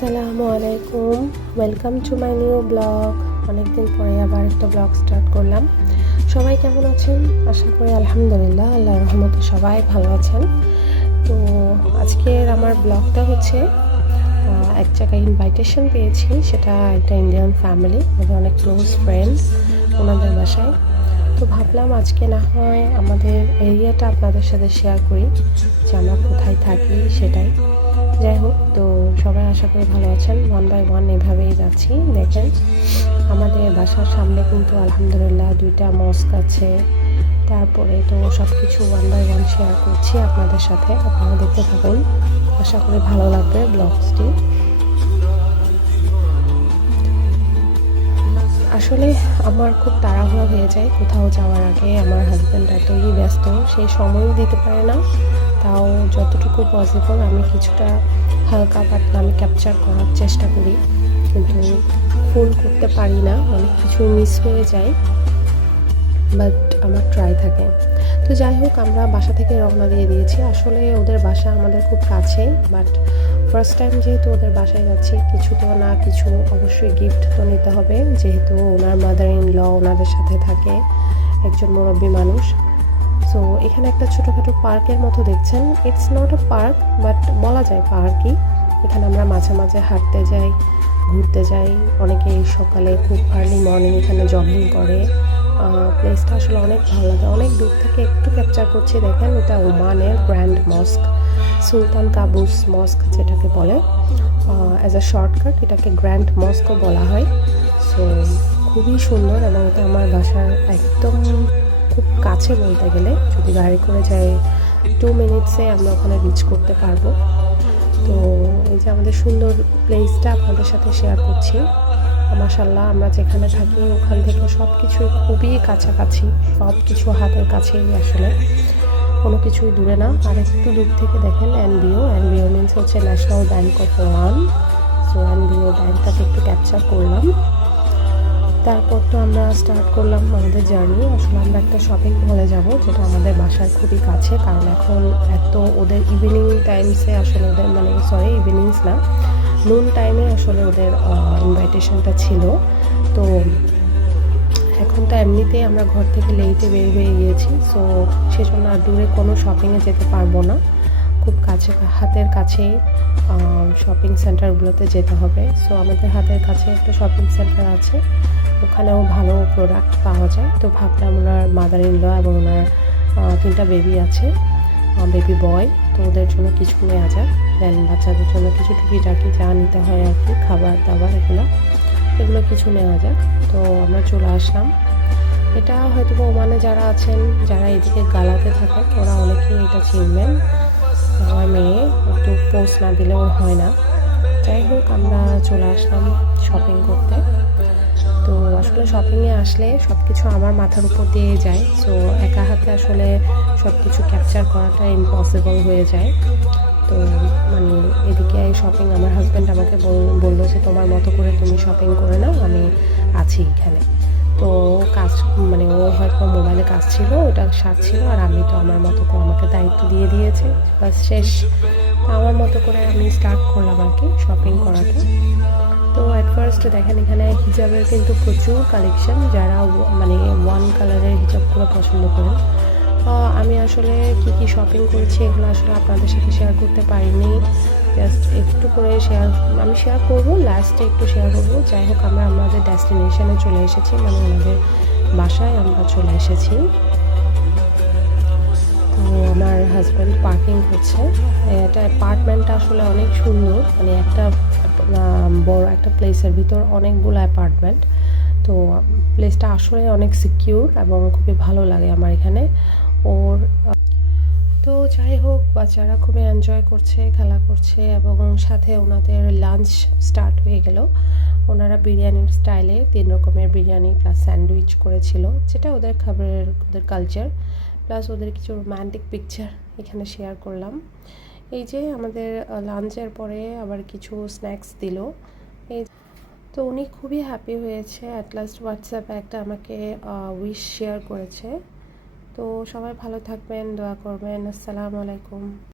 আসসালামু আলাইকুম, welcome to my new blog. অনেকদিন পরে আবার একটা ব্লগ স্টার্ট করলাম। সবাই কেমন আছেন? আশা করি আলহামদুলিল্লাহ, আল্লাহর রহমতে সবাই ভালো আছেন। তো আজকের আমার ব্লগটা হচ্ছে এক জায়গায় ইনভাইটেশন পেয়েছি, সেটা একটা ইন্ডিয়ান ফ্যামিলি, আমাদের অনেক ক্লোজ ফ্রেন্ড, ওনাদের বাসায়। তো ভাবলাম আজকে না হয় আমাদের এরিয়াটা আপনাদের সাথে শেয়ার করি, যে আমরা কোথায় থাকি সেটাই। যাই হোক, তো সবাই আশা করি ভালো আছেন। ওয়ান বাই ওয়ান এভাবেই যাচ্ছি। দেখেন আমাদের বাসার সামনে কিন্তু আলহামদুলিল্লাহ 2টা মস্ক আছে। তারপরে তো সব কিছু ওয়ান বাই ওয়ান শেয়ার করছি আপনাদের সাথে, আপনারা দেখতে থাকুন, আশা করি ভালো লাগবে ব্লগসটি। আসলে আমার খুব তাড়াহুড়া হয়ে যায় কোথাও যাওয়ার আগে। আমার হাজব্যান্ড এতই ব্যস্ত, সেই সময়ই দিতে পারে না। তাও যতটুকু পসিবল আমি কিছুটা হালকা পাতলা আমি ক্যাপচার করার চেষ্টা করি, কিন্তু ফুল করতে পারি না, অনেক কিছুই মিস হয়ে যায়, বাট আমার ট্রাই থাকে। তো যাই হোক, আমরা বাসা থেকে রওনা দিয়ে দিয়েছি। আসলে ওদের বাসা আমাদের খুব কাছে, বাট ফার্স্ট টাইম যেহেতু ওদের বাসায় যাচ্ছি, কিছু তো না কিছু অবশ্যই গিফট তো নিতে হবে, যেহেতু ওনার মাদার ইন ল ওনাদের সাথে থাকে, একজন মুরব্বী মানুষ। সো এখানে একটা ছোটোখাটো পার্কের মতো দেখছেন। It's not a park, but বলা যায় পার্কই। এখানে আমরা মাঝে মাঝে হাঁটতে যাই, ঘুরতে যাই। অনেকেই সকালে খুব আর্লি মর্নিং এখানে জগিং করে। প্লেসটা আসলে অনেক ভালো লাগে। অনেক দূর থেকে একটু ক্যাপচার করছি। দেখেন, এটা ওমানের গ্র্যান্ড মস্ক, সুলতান কাবুস মস্ক যেটাকে বলে। অ্যাজ আ শর্টকাট এটাকে গ্র্যান্ড মস্কও বলা হয়। সো খুবই সুন্দর, এবং এটা আমার বাসার একদম খুব কাছে বলতে গেলে। যদি গাড়ি করে যাই 2 মিনিটসে আমরা ওখানে রিচ করতে পারবো। তো এই যে আমাদের সুন্দর প্লেসটা আপনাদের সাথে শেয়ার করছি। মাশাআল্লাহ, আমরা যেখানে থাকি ওখান থেকে সব কিছুই খুবই কাছাকাছি, সব কিছু হাতের কাছেই, আসলে কোনো কিছুই দূরে না। আর একটু দূর থেকে দেখেন এনবিও। এনবিও মিনস হচ্ছে national bank of Oman. So NBO ব্যাংকটাকে একটু ক্যাপচার করলাম। তারপর তো আমরা স্টার্ট করলাম আমাদের জার্নি। আসলে আমরা একটা শপিং মলে যাব, যেটা আমাদের বাসার খুবই কাছে, কারণ এখন এত ওদের ইভিনিং টাইমসে আসলে ওদের ইভিনিংস না, নুন টাইমে আসলে ওদের ইনভাইটেশনটা ছিল। তো এখন তো এমনিতেই আমরা ঘর থেকে লেটে বের হয়ে গিয়েছি, সো সেজন্য আর দূরে কোনো শপিংয়ে যেতে পারবো না। খুব কাছে, হাতের কাছেই শপিং সেন্টারগুলোতে যেতে হবে। সো আমাদের হাতের কাছে একটা শপিং সেন্টার আছে, ওখানেও ভালো প্রোডাক্ট পাওয়া যায়। তো ভাবলাম ওনার মাদার ইন ল এবং ওনার 3টা বেবি আছে, বেবি বয়, তো ওদের জন্য কিছু নেওয়া যাক। দেন বাচ্চাদের জন্য কিছু টুকিটাকি যা নিতে হয় আর কি, খাবার দাবার এগুলো কিছু নেওয়া যাক। তো আমরা চলে আসলাম। এটা হয়তো ওমানে যারা আছেন, যারা এদিকে গালাতে থাকেন, ওরা অনেকেই এটা চিনবেন। আমার মেয়ে একটু পোস্ট না দিলেও হয় না। যাই হোক, আমরা চলে আসলাম শপিং করতে। তো আসলে শপিংয়ে আসলে সব কিছু আমার মাথার উপর দিয়ে যায়, সো একা হাতে আসলে সব কিছু ক্যাপচার করাটা ইম্পসিবল হয়ে যায়। তো মানে এদিকে শপিং, আমার হাজব্যান্ড আমাকে বললো যে তোমার মতো করে তুমি শপিং করে নাও, আমি আছি এখানে। তো কাজ ও হয়তো মোবাইলে কাজ ছিল, ওটা সারছিল, আর আমি তো আমার মতো করে, আমাকে দায়িত্ব দিয়ে দিয়েছে, বাস শেষ। আমার মতো করে আমি স্টার্ট করলাম আর কি শপিং করাটা। তো অ্যাট ফার্স্ট দেখেন এখানে হিজাবের কিন্তু প্রচুর কালেকশন, যারা ওয়ান কালারের হিজাবগুলো পছন্দ করেন। আমি আসলে কি শপিং করেছি এগুলো আসলে আপনাদের সাথে শেয়ার করতে পারিনি, জাস্ট একটু করে আমি শেয়ার করবো, লাস্টে একটু শেয়ার করবো। যাই হোক, আমরা আমাদের ডেস্টিনেশনে চলে এসেছি, আমাদের বাসায় আমরা চলে এসেছি। তো আমার হাজব্যান্ড পার্কিং করছে। এটা অ্যাপার্টমেন্টটা আসলে অনেক সুন্দর, একটা বড় একটা প্লেসের ভিতর অনেকগুলো অ্যাপার্টমেন্ট। তো প্লেসটা আসলে অনেক সিকিউর এবং খুবই ভালো লাগে আমার এখানে ওর। তো যাই হোক, বাচ্চারা খুবই এনজয় করছে, খেলা করছে, এবং সাথে ওনাদের লাঞ্চ স্টার্ট হয়ে গেল। ওনারা বিরিয়ানির স্টাইলে 3 রকমের বিরিয়ানি প্লাস স্যান্ডউইচ করেছিল, যেটা ওদের খাবারের, ওদের কালচার, প্লাস ওদের কিছু রোম্যান্টিক পিকচার এখানে শেয়ার করলাম। এই যে আমাদের লাঞ্চের পরে আবার কিছু স্ন্যাক্স দিল। এই তো উনি খুবই হ্যাপি হয়েছে। অ্যাট লাস্ট হোয়াটসঅ্যাপে একটা আমাকে উইশ শেয়ার করেছে। তো সবাই ভালো থাকবেন, দোয়া করবেন। আসসালামু আলাইকুম।